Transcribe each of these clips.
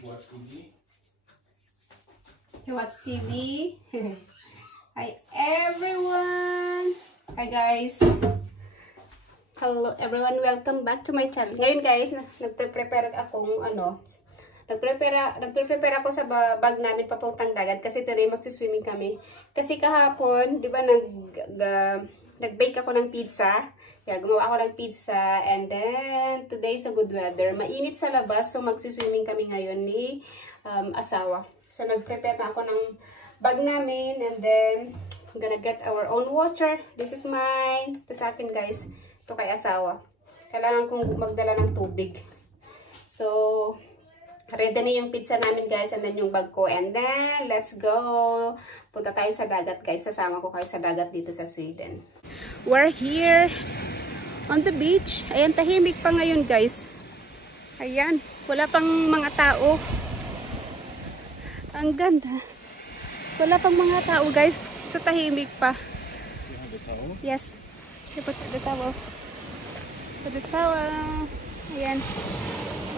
Watch TV. You watch TV. Hi everyone. Hi guys. Hello everyone. Welcome back to my channel. Ngayon guys, nagpe-prepare akong nagpe-prepare ako sa bag namin papuntang dagat kasi today magsi-swimming kami. Kasi kahapon, 'di ba, nag-bake ako ng pizza. Gumawa ako ng pizza, and then today is a good weather. Mainit sa labas, so magsi-swimming kami ngayon ni asawa. So nag-prepare na ako ng bag namin, and then I'm gonna get our own water. This is mine. Ito sa akin guys. Ito kay asawa. Kailangan kong magdala ng tubig. So ready na yung pizza namin guys, and then yung bag ko, and then let's go. Punta tayo sa dagat guys. Sasama ko kayo sa dagat dito sa Sweden. We're here on the beach. Ayan, tahimik pa ngayon guys. Ayan, wala pang mga tao. Ang ganda. Wala pang mga tao guys. Sa tahimik pa. Yes. You put the towel. Put the towel. Ayan.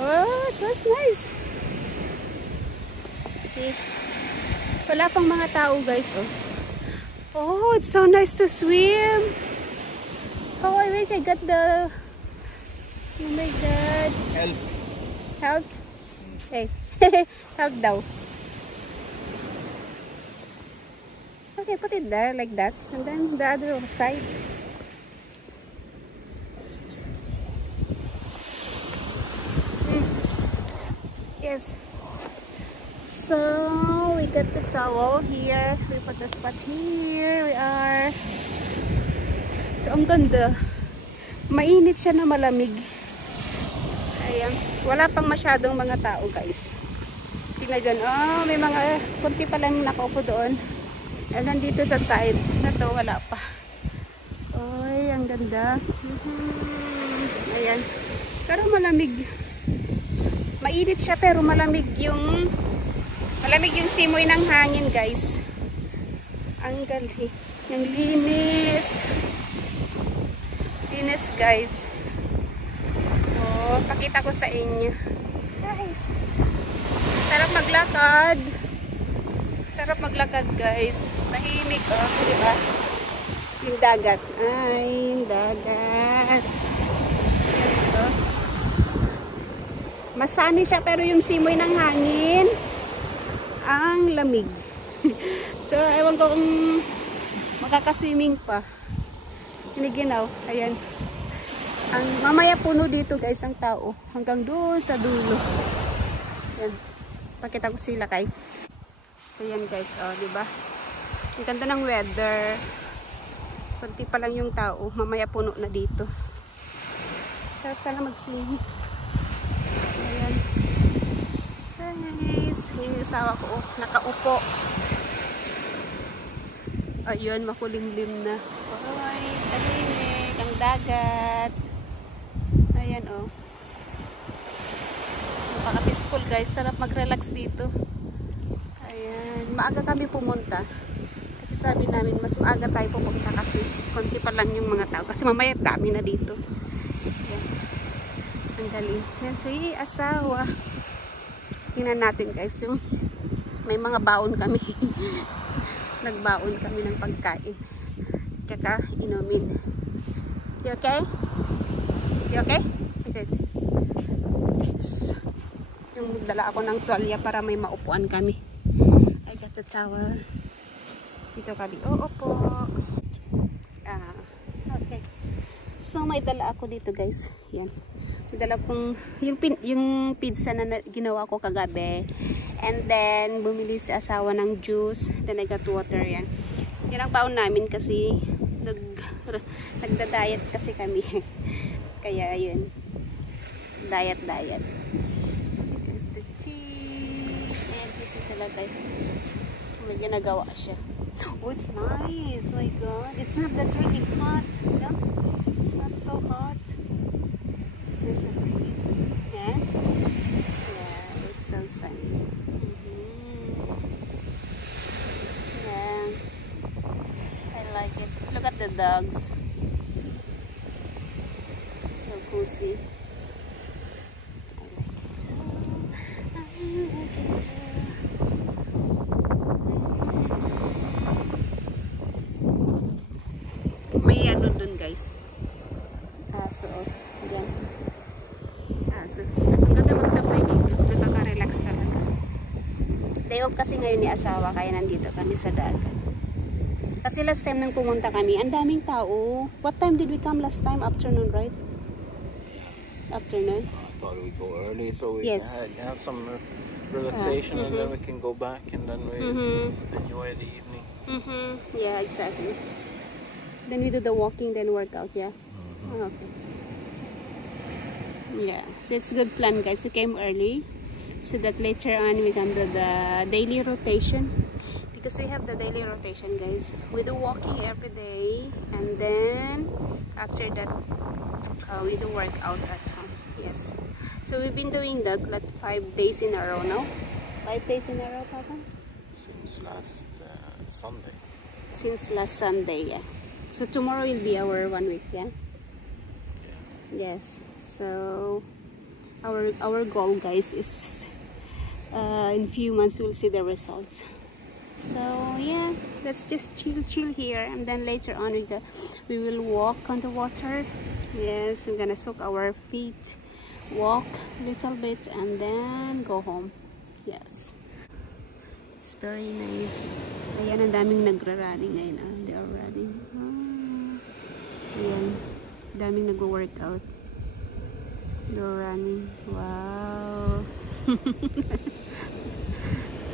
Oh, it was nice. See? Wala pang mga tao guys. Oh, it's so nice to swim. Oh, I wish I got the... Oh my God. Help. Help? Hey. Help daw. Okay, put it there like that. And then the other side. Yes. So, we got the towel here. We put the spot here. We are... So, ang ganda. Mainit siya na malamig. Ayan. Wala pang masyadong mga tao, guys. Tingnan dyan. Oh, may mga kunti pa lang nakaupo doon. And then dito sa side na to, wala pa. Oy, ang ganda. Ayan. Pero malamig. Mainit siya pero malamig yung simoy ng hangin, guys. Ang galing. Ang linis. Linis, guys. Oh, pakita ko sa inyo. Guys. Sarap maglakad. Sarap maglakad, guys. Tahimik, oh, di ba? Yung dagat. Ay, yung dagat. Yes, oh. Masani siya pero yung simoy ng hangin ang lamig. So, ewan ko kung makakaswimming pa. Hiniginaw. Ayan. Ang mamaya puno dito guys ang tao. Hanggang doon sa dulo. Ayan. Pakita ko sila kay. Ayan guys. Oh, diba? Ang ganda ng weather. Kunti pa lang yung tao. Mamaya puno na dito. Sarap sana mag-swimming. Ayan. Guys. Yung asawa ko. Oh, nakaupo. Ayun, makulimlim na. Oy, tahimik. Ang dagat. Ayan, oh. Napaka-peaceful, guys. Sarap mag-relax dito. Ayan. Maaga kami pumunta. Kasi sabi namin, mas maaga tayo pupunta kasi konti pa lang yung mga tao. Kasi mamaya dami na dito. Ayan. Ang galing. Yan si asawa. Tingnan natin, guys, yung may mga baon kami. Nagbaon kami ng pagkain. Tsaka inumin. You okay? You okay? Good. Yes. Yung dala ako ng tuwalya para may maupuan kami. I got the towel. Dito kami. Oo po. Okay. So may dala ako dito guys. Yan. May dala kong yung pizza na ginawa ko kagabi. And then bumili si asawa ng juice. Then I got water. Yan. Yan ang baon namin kasi nagda-diet kasi kami. Kaya yun. Diet. The cheese. And this is a lagay. Medyo nagawa siya. Oh, it's nice. My God. It's not that really hot. Yeah? It's not so hot. It's nice and breeze. Yes? Yeah, it's so sunny. Yeah. I like it. Look at the dogs. So cozy. I like it. Day off kasi ngayon ni asawa, kaya nandito kami sa dagat. Kasi last time nang pumunta kami, ang daming tao. What time did we come last time? Afternoon, right? Afternoon. I thought we'd go early so we Yes. can have some relaxation and then we can go back and then we enjoy the evening. Yeah, exactly. Then we do the walking, then workout, yeah? Okay. Yeah, so it's a good plan, guys. We came early so that later on we can do the daily rotation. Because we have the daily rotation, guys. We do walking every day and then after that we do workout at home. Yes. So we've been doing that like 5 days in a row now. 5 days in a row, Papa? Since last Sunday. Since last Sunday, yeah. So tomorrow will be our 1 week, yeah? Yes. So our goal, guys, is in few months we'll see the results. So yeah, let's just chill here, and then later on we will walk on the water. Yes, we're gonna soak our feet, walk a little bit, and then go home. Yes, it's very nice. Ayan, ang daming nagra-running ngayon. They are running. Ayan, daming nag-workout. They're running. Wow.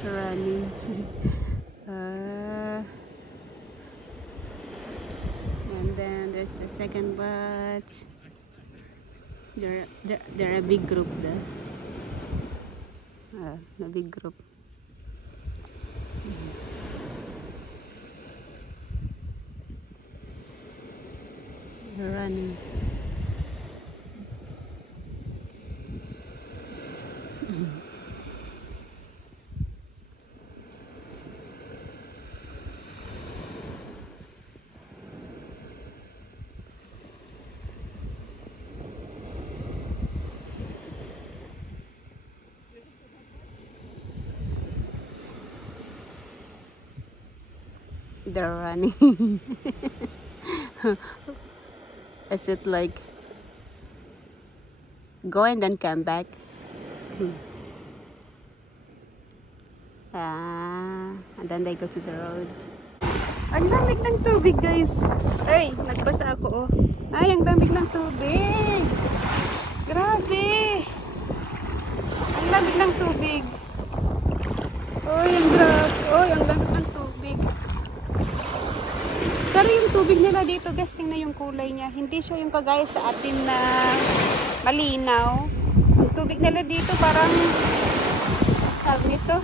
Running. And then there's the second batch. They're a big group there. A big group. They're running. They're running. Is it like go and then come back? And then they go to the road. Ang lamig ng tubig, guys. Ay, nagbasa ako, oh. Ay, ang lamig ng tubig. Grabe. Ang lamig ng tubig. Oy, ang grabe. Oy, ang lamig ng tubig. Pero yung tubig nila dito, guys, tingnan yung kulay niya. Hindi siya yung kagaya sa atin na malinaw. Ang tubig nila dito parang tawag nito.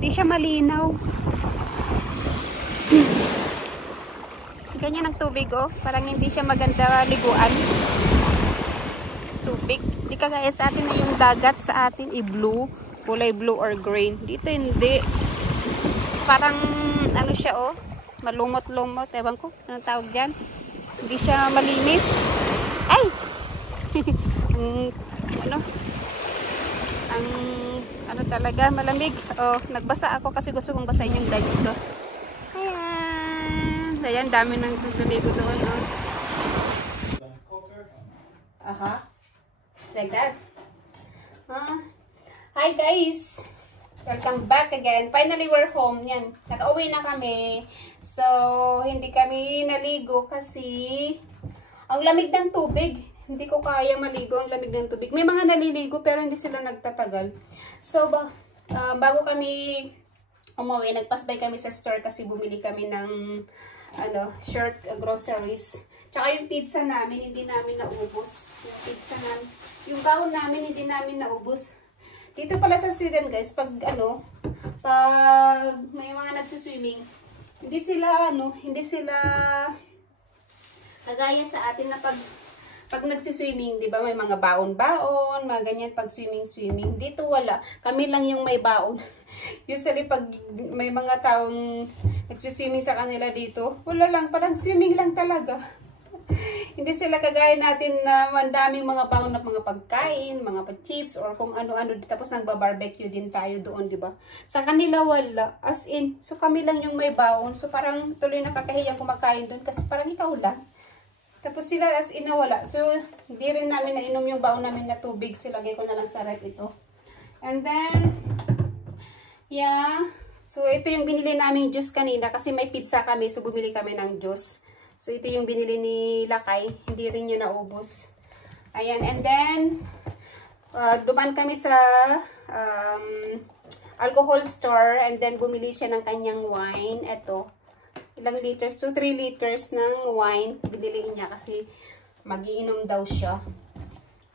Hindi siya malinaw. Ganyan ang tubig, oh. Parang hindi siya maganda liguan. Tubig. Hindi kagaya sa atin na yung dagat sa atin i-blue. Kulay blue or green. Dito hindi. Parang ano siya, oh. Malumot-lumot. Ewan ko. Anong tawag dyan? Hindi siya malinis. Ay! Ano talaga, malamig. Oh, nagbasa ako kasi gusto kong basahin yung guys ko. Ayan. Ayan, dami nang tutuligo doon, oh. It's like that. Hi guys! Welcome back again. Finally, we're home. Yan. Nakauwi na kami. So, hindi kami naligo kasi ang lamig ng tubig. Hindi ko kaya maligo, ang lamig ng tubig. May mga naliligo pero hindi sila nagtatagal. So, bago kami umuwi, nagpasbay kami sa store kasi bumili kami ng short groceries. Tsaka yung pizza namin, hindi namin naubos. Yung pizza namin, yung kahon namin, hindi namin naubos. Dito pala sa Sweden, guys, pag may mga nagsuswimming, hindi sila kagaya sa atin na pag nagsiswimming, di ba, may mga baon-baon, mga ganyan pag swimming. Dito wala. Kami lang yung may baon. Usually pag may mga taong nagsiswimming sa kanila dito, wala lang, parang swimming lang talaga. Hindi sila kagaya natin na mandaming mga baon na mga pagkain, mga chips or kung ano-ano, tapos nagba-barbecue din tayo doon, di ba? Sa kanila wala, as in, so kami lang yung may baon, so parang tuloy nakakahiyang kumakain doon kasi parang ikaw lang. Tapos sila as in na wala, so hindi rin namin nainom yung baon namin na tubig, so lagay ko na lang sa ref ito. And then Yeah. So, ito yung binili naming juice kanina kasi may pizza kami. So, bumili kami ng juice. So, ito yung binili ni Lakay. Hindi rin niya naubos. Ayan. And then, dumaan kami sa alcohol store. And then, bumili siya ng kanyang wine. Ito. Ilang liters? So, 3 liters ng wine. Binili niya kasi magiinom daw siya.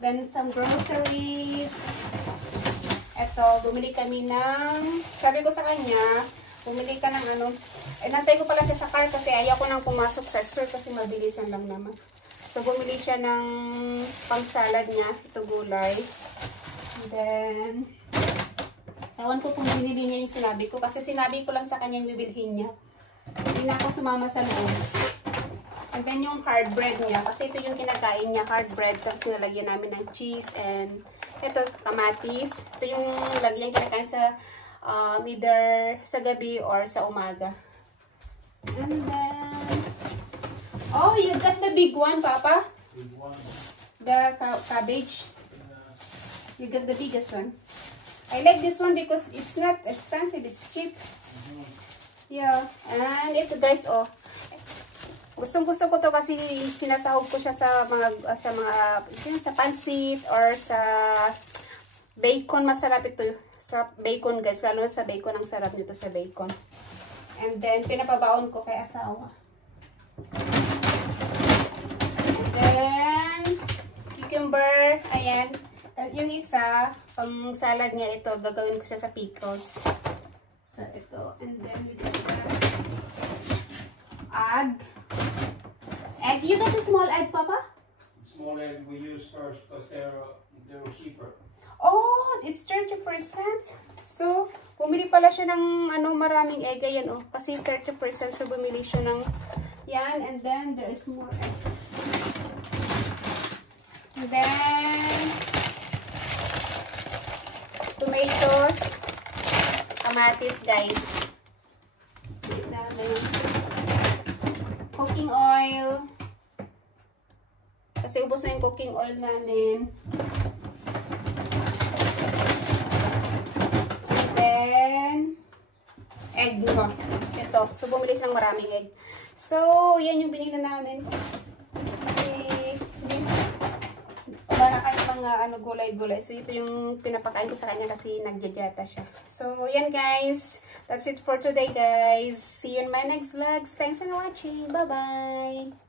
Then, some groceries. Eto, bumili kami ng, sabi ko sa kanya, bumili ka ng ano, nantay ko pala siya sa car kasi ayaw ko nang pumasok sa store kasi mabilisan lang naman. So, bumili siya ng pang-salad niya, ito gulay. And then, ewan ko kung binili niya yung sinabi ko kasi sinabi ko lang sa kanya yung bibilhin niya. Hindi na ako sumama sa loob. And then, yung hard bread niya, kasi ito yung kinakain niya, hard bread, tapos nalagyan namin ng cheese and ito, kamatis. Ito yung lagyan kinakain sa either sa gabi or sa umaga. And then, oh, you got the big one, Papa? Big one. The cabbage. You got the biggest one. I like this one because it's not expensive, it's cheap. Yeah. And ito guys, oh. Gustong-gusto ko to kasi sinasahog ko siya sa sa pansit or sa bacon. Masarap ito sa bacon guys. Lalo sa bacon, ang sarap nito sa bacon. And then, pinapabaon ko kay asawa. And then, cucumber. Ayan. Yung isa, pang salad niya ito, gagawin ko siya sa pickles. So, ito. And then, we got egg. Egg? You got the small egg, Papa? Small egg we use first because they're cheaper. Oh, it's 30%. So, bumili pala siya ng maraming egg. Ayan, oh. Kasi 30%. So, bumili siya ng yan. And then, there is more egg. And then, tomatoes. Kamatis, guys. Cooking oil. Kasi ubos na yung cooking oil namin. And then, egg ko. Ito. So, bumili siya ng maraming egg. So, yan yung binili namin. Kasi, wala na kayo mga gulay-gulay. So, ito yung pinapakain ko sa kanya kasi nagjadyata siya. So, yan guys. That's it for today, guys. See you in my next vlogs. Thanks for watching. Bye-bye.